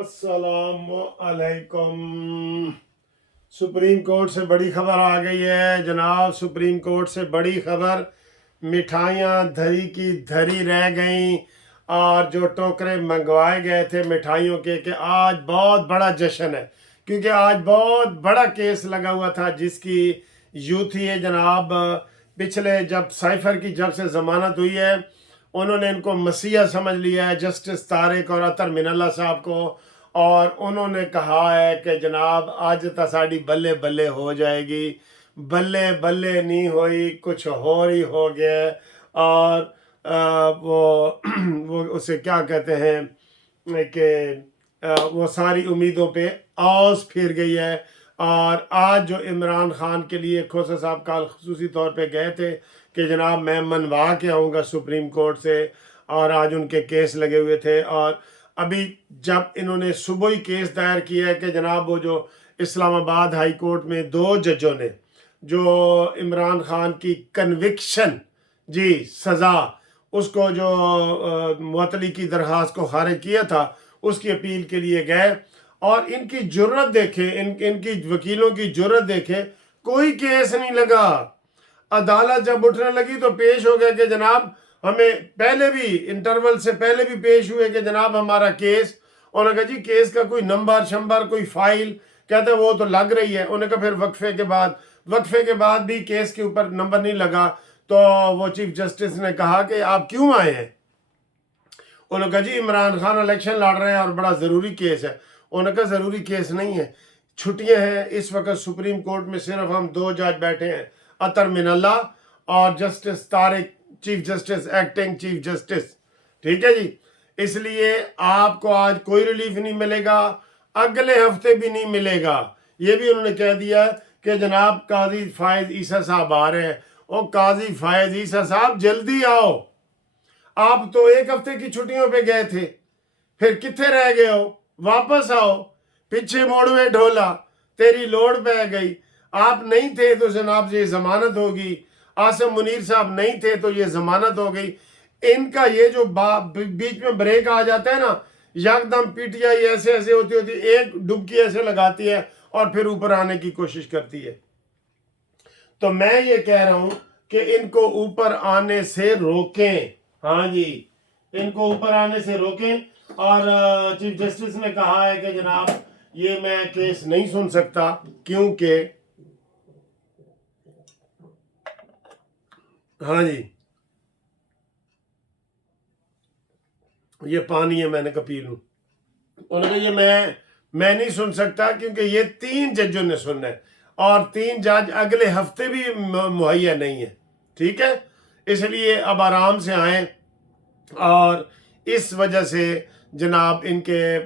अस्सलामुअलैकुम। Supreme court से बड़ी खबर आ गई है जनाब। सुप्रीम कोर्ट से बड़ी खबर, मिठाइयाँ धरी की धरी रह गईं और जो टोकरे मंगवाए गए थे मिठाइयों के आज बहुत बड़ा जश्न है, क्योंकि आज बहुत बड़ा केस लगा हुआ था जिसकी यूथ ही है जनाब। पिछले जब साइफर की जब से ज़मानत हुई है उन्होंने इनको मसीहा समझ लिया है, जस्टिस तारिक और अतर मिनल्ला साहब को, और उन्होंने कहा है कि जनाब आज तो साड़ी बल्ले बल्ले हो जाएगी। बल्ले बल्ले नहीं हुई, कुछ और ही हो गया। और वो उसे क्या कहते हैं कि वो सारी उम्मीदों पे आस फिर गई है। और आज जो इमरान खान के लिए खोसा साहब कल खुसूसी तौर पे गए थे कि जनाब मैं मनवा के आऊँगा सुप्रीम कोर्ट से, और आज उनके केस लगे हुए थे। और अभी जब इन्होंने सुबह ही केस दायर किया है कि जनाब वो जो इस्लामाबाद हाई कोर्ट में 2 जजों ने जो इमरान खान की कन्विक्शन जी सज़ा उसको जो मुअत्तली की दरख्वास्त को खारिज किया था उसकी अपील के लिए गए, और इनकी जुर्रत देखे, इनकी वकीलों की जुर्रत देखे, कोई केस नहीं लगा। अदालत जब उठने लगी तो पेश हो गया कि जनाब हमें पहले भी इंटरवल से पहले भी पेश हुए कि जनाब हमारा केस, उन्होंने कहा जी केस का कोई नंबर शंबर कोई फाइल, कहते वो तो लग रही है। उन्होंने कहा फिर वक्फे के बाद भी केस के ऊपर नंबर नहीं लगा, तो वो चीफ जस्टिस ने कहा कि आप क्यों आए हैं। उन्होंने कहा जी इमरान खान इलेक्शन लड़ रहे हैं और बड़ा ज़रूरी केस है। उन्होंने कहा ज़रूरी केस नहीं है, छुट्टियां हैं इस वक्त सुप्रीम कोर्ट में, सिर्फ हम 2 जज बैठे हैं, अतर मिनल्ला और justice Tariq, chief justice, acting chief justice. ठीक है जी, इसलिए आपको आज कोई रिलीफ नहीं मिलेगा, अगले हफ्ते भी नहीं मिलेगा। ये भी उन्होंने कह दिया कि जनाब काजी फायज ईसा साहब आ रहे हैं। और काजी फायज ईसा साहब जल्दी आओ, आप तो 1 हफ्ते की छुट्टियों पे गए थे, फिर कितने रह गए हो, वापस आओ। पीछे मोड़ में ढोला, तेरी लोड़ पै गई। आप नहीं थे तो जनाब ये जमानत होगी, आसिम मुनीर साहब नहीं थे तो ये जमानत हो गई। इनका ये जो बीच में ब्रेक आ जाता है ना, यकदम पीटीआई ऐसे ऐसे होती एक डुबकी ऐसे लगाती है और फिर ऊपर आने की कोशिश करती है। तो मैं ये कह रहा हूं कि इनको ऊपर आने से रोकें। हाँ जी, इनको ऊपर आने से रोकें। और चीफ जस्टिस ने कहा है कि जनाब ये मैं केस नहीं सुन सकता, क्योंकि हाँ जी ये पानी है, मैंने कहा पी लूं। उन्होंने ये मैं नहीं सुन सकता क्योंकि ये 3 जजों ने सुनना है और 3 जज अगले हफ्ते भी मुहैया नहीं है। ठीक है, इसलिए अब आराम से आए। और इस वजह से जनाब इनके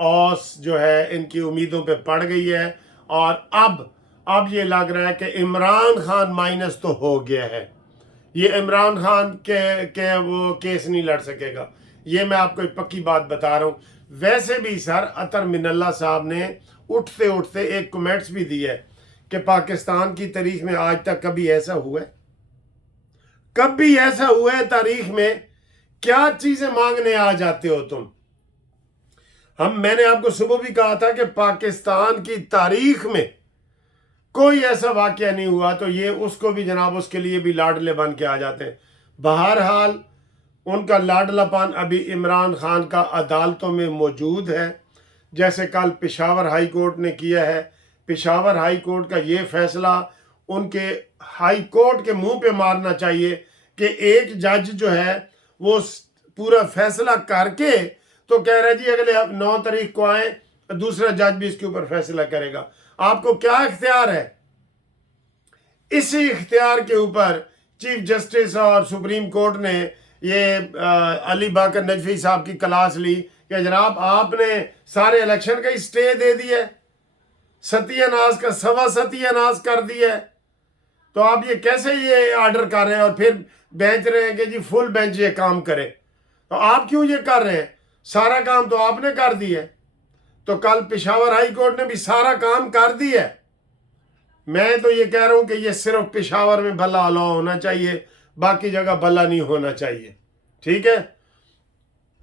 औस जो है इनकी उम्मीदों पे पड़ गई है। और अब ये लग रहा है कि इमरान खान माइनस तो हो गया है, ये इमरान खान के वो केस नहीं लड़ सकेगा। ये मैं आपको एक पक्की बात बता रहा हूँ। वैसे भी सर अतर मिनल्ला साहब ने उठते उठते एक कमेंट्स भी दिया है कि पाकिस्तान की तारीख में आज तक कभी ऐसा हुआ है, कभी ऐसा हुआ है तारीख में, क्या चीजें मांगने आ जाते हो तुम। मैंने आपको सुबह भी कहा था कि पाकिस्तान की तारीख में कोई ऐसा वाकया नहीं हुआ, तो ये उसको भी जनाब उसके लिए भी लाडले बन के आ जाते हैं। बहरहाल उनका लाडलापन अभी इमरान खान का अदालतों में मौजूद है, जैसे कल पेशावर हाई कोर्ट ने किया है। पेशावर हाई कोर्ट का ये फैसला उनके हाई कोर्ट के मुंह पे मारना चाहिए कि एक जज जो है वो पूरा फैसला करके तो कह रहे जी अगले 9 तारीख को आए, दूसरा जज भी इसके ऊपर फैसला करेगा। आपको क्या इख्तियार है? इसी इख्तियार के ऊपर चीफ जस्टिस और सुप्रीम कोर्ट ने ये अली बाकर नजफी साहब की क्लास ली कि जनाब आपने सारे इलेक्शन का ही स्टे दे दिया, सत्यानाश का सवा सत्यानाश कर दिया है, तो आप ये कैसे ये ऑर्डर कर रहे हैं और फिर बेंच रहे हैं कि जी फुल बेंच ये काम करे। तो आप क्यों ये कर रहे हैं? सारा काम तो आपने कर दिया है। तो कल पेशावर हाई कोर्ट ने भी सारा काम कर दिया है। मैं तो ये कह रहा हूं कि ये सिर्फ पेशावर में भला अलाउ होना चाहिए, बाकी जगह भला नहीं होना चाहिए। ठीक है,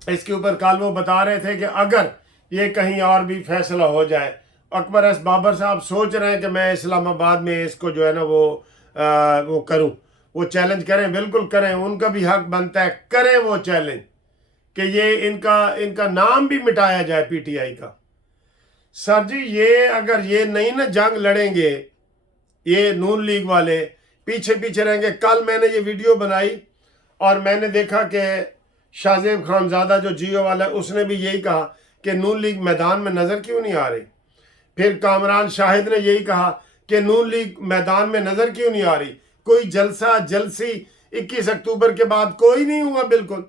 इसके ऊपर कल वो बता रहे थे कि अगर ये कहीं और भी फैसला हो जाए। अकबर एस बाबर साहब सोच रहे हैं कि मैं इस्लामाबाद में इसको जो है ना वो करूं, वो चैलेंज करें, बिल्कुल करें, उनका भी हक बनता है, करें वो चैलेंज कि ये इनका नाम भी मिटाया जाए पीटीआई का। सर जी ये अगर ये नहीं ना जंग लड़ेंगे, ये नून लीग वाले पीछे पीछे रहेंगे। कल मैंने ये वीडियो बनाई और मैंने देखा कि शाहजेब खानजादा जो जियो वाला है उसने भी यही कहा कि नून लीग मैदान में नज़र क्यों नहीं आ रही। फिर कामरान शाहिद ने यही कहा कि नून लीग मैदान में नज़र क्यों नहीं आ रही। कोई जलसा जलसी 21 अक्टूबर के बाद कोई नहीं हुआ बिल्कुल।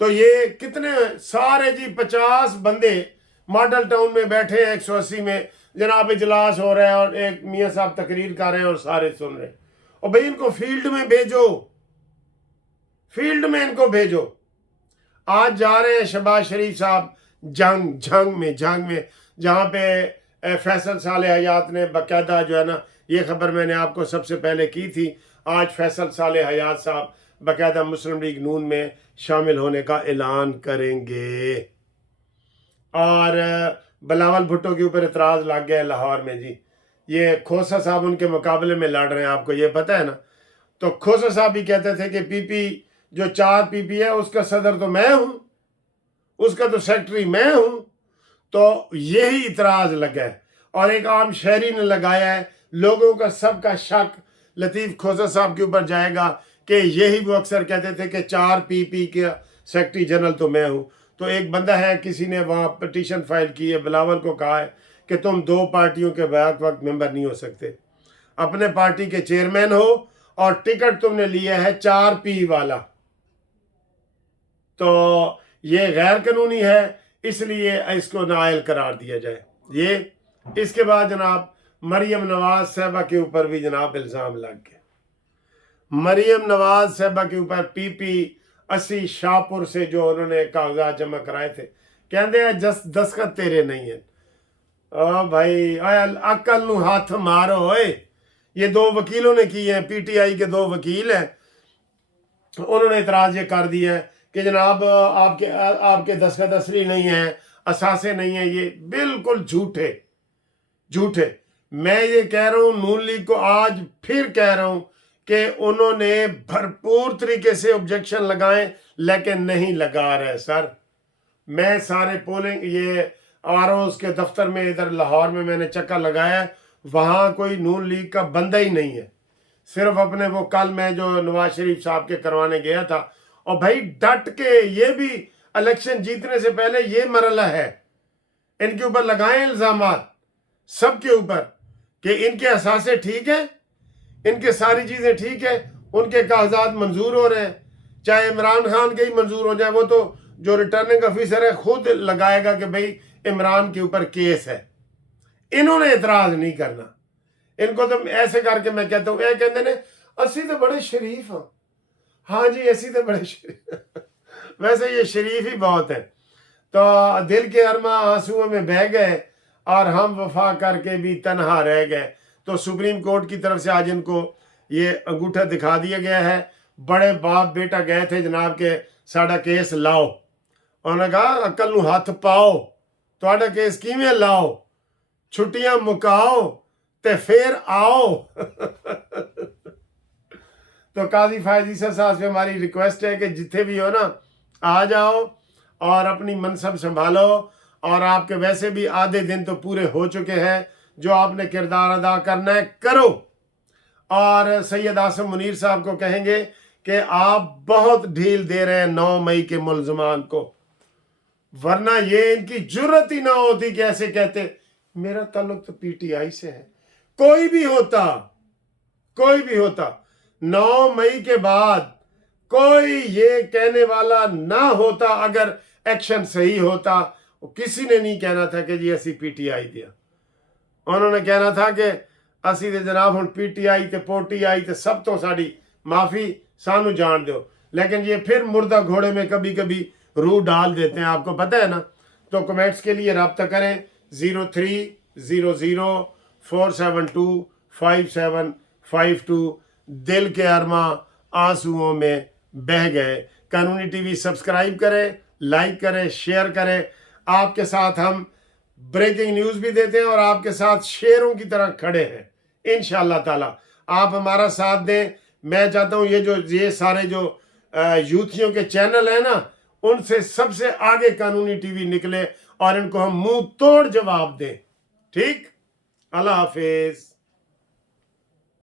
तो ये कितने सारे जी 50 बंदे मॉडल टाउन में बैठे हैं 180 में, जनाब इजलास हो रहा है और एक मियाँ साहब तकरीर कर रहे हैं और सारे सुन रहे हैं। और भाई इनको फील्ड में भेजो, फील्ड में इनको भेजो। आज जा रहे हैं शहबाज शरीफ साहब जंग में जहाँ पे फैसल साले हयात ने बाकायदा जो है ना, ये खबर मैंने आपको सबसे पहले की थी, आज फैसल साले हयात साहब बाकायदा मुस्लिम लीग नून में शामिल होने का ऐलान करेंगे। और बिलावल भुट्टो के ऊपर इतराज़ लग गया लाहौर में जी। ये खोसा साहब उनके मुकाबले में लड़ रहे हैं, आपको ये पता है ना। तो खोसा साहब भी कहते थे कि पीपी जो 4 पीपी है उसका सदर तो मैं हूँ, उसका तो सेक्रेटरी मैं हूँ। तो यही इतराज़ लगा है और एक आम शहरी ने लगाया है। लोगों का सबका शक लतीफ़ खोसा साहब के ऊपर जाएगा कि यही वो अक्सर कहते थे कि 4 पीपी के सेक्रेटरी जनरल तो मैं हूँ। तो एक बंदा है, किसी ने वहाँ पटिशन फाइल की है, बिलावल को कहा है कि तुम 2 पार्टियों के बैक वक्त मेंबर नहीं हो सकते, अपने पार्टी के चेयरमैन हो और टिकट तुमने लिया है 4 पी वाला। तो ये गैर कानूनी है, इसलिए इसको नाअहल करार दिया जाए। ये इसके बाद जनाब मरियम नवाज साहबा के ऊपर भी जनाब इल्ज़ाम लग गया। मरियम नवाज साहबा के ऊपर पीपी 80 शाहपुर से जो उन्होंने कागजात जमा कराए थे, कहते हैं दस्तखत तेरे नहीं है। ओ भाई अकल नू हाथ मारो ओए। ये 2 वकीलों ने की है, पीटीआई के 2 वकील हैं, उन्होंने इतराज ये कर दिया है कि जनाब आपके दस्तखत असली नहीं है, असासे नहीं है। ये बिल्कुल झूठे। मैं ये कह रहा हूँ, नून लीग को आज फिर कह रहा हूँ कि उन्होंने भरपूर तरीके से ऑब्जेक्शन लगाए लेकिन नहीं लगा रहे सर। मैं सारे पोलिंग ये आरओ के दफ्तर में इधर लाहौर में मैंने चक्कर लगाया, वहाँ कोई नून लीग का बंदा ही नहीं है। सिर्फ अपने वो कल मैं जो नवाज शरीफ साहब के करवाने गया था, और भाई डट के, ये भी इलेक्शन जीतने से पहले ये मरला है, इनके ऊपर लगाएं इल्जामात सबके ऊपर कि इनके असासे ठीक है, इनके सारी चीज़ें ठीक है, उनके कागजात मंजूर हो रहे हैं, चाहे इमरान खान के ही मंजूर हो जाए, वो तो जो रिटर्निंग ऑफिसर है खुद लगाएगा कि भाई इमरान के ऊपर केस है। इन्होंने एतराज़ नहीं करना। इनको तो ऐसे करके मैं कहता हूँ, कहते ने असी तो बड़े शरीफ हाँ। हाँ जी, असी तो बड़े शरीफ वैसे ये शरीफ ही बहुत है। तो दिल के अरमा आंसुओं में बह गए और हम वफा करके भी तनहा रह गए। तो सुप्रीम कोर्ट की तरफ से आज इनको ये अंगूठा दिखा दिया गया है। बड़े बाप बेटा गए थे जनाब के साड़ा केस लाओ, उन्होंने कहा अकल नू हथ पाओ, तुहाडा केस किवें लाओ, छुट्टियां मुकाओ ते फिर आओ। तो काजी फायद ईसा साहब से हमारी रिक्वेस्ट है कि जितने भी हो ना, आ जाओ और अपनी मनसब संभालो। और आपके वैसे भी आधे दिन तो पूरे हो चुके हैं, जो आपने किरदार अदा करना है करो। और सैयद आसिम मुनीर साहब को कहेंगे कि आप बहुत ढील दे रहे हैं 9 मई के मुलजमान को, वरना ये इनकी जुर्रत ही ना होती कि ऐसे कहते मेरा ताल्लुक तो पीटीआई से है। कोई भी होता 9 मई के बाद कोई ये कहने वाला ना होता, अगर एक्शन सही होता। किसी ने नहीं कहना था कि जी असी पीटीआई दिया, उन्होंने कहना था कि असी तो जनाब हुण पीटीआई ते पोटीआई ते सब तो साड़ी माफ़ी, सानू जान दो। लेकिन ये फिर मुर्दा घोड़े में कभी कभी रूह डाल देते हैं, आपको पता है ना। तो कमेंट्स के लिए रब्ता करें 030047255752। दिल के अरमा आंसुओं में बह गए। कानूनी टीवी सब्सक्राइब करें, लाइक करें, शेयर करें। آپ کے ساتھ ہم بریکنگ نیوز بھی دیتے ہیں اور آپ کے ساتھ شیروں کی طرح کھڑے ہیں انشاءاللہ تعالی. آپ ہمارا ساتھ دیں. میں چاہتا ہوں یہ سارے جو یوتھیوں کے چینل ہیں نا ان سے سب سے آگے قانونی ٹی وی نکلے اور ان کو ہم منہ توڑ جواب دیں. ٹھیک. اللہ حافظ.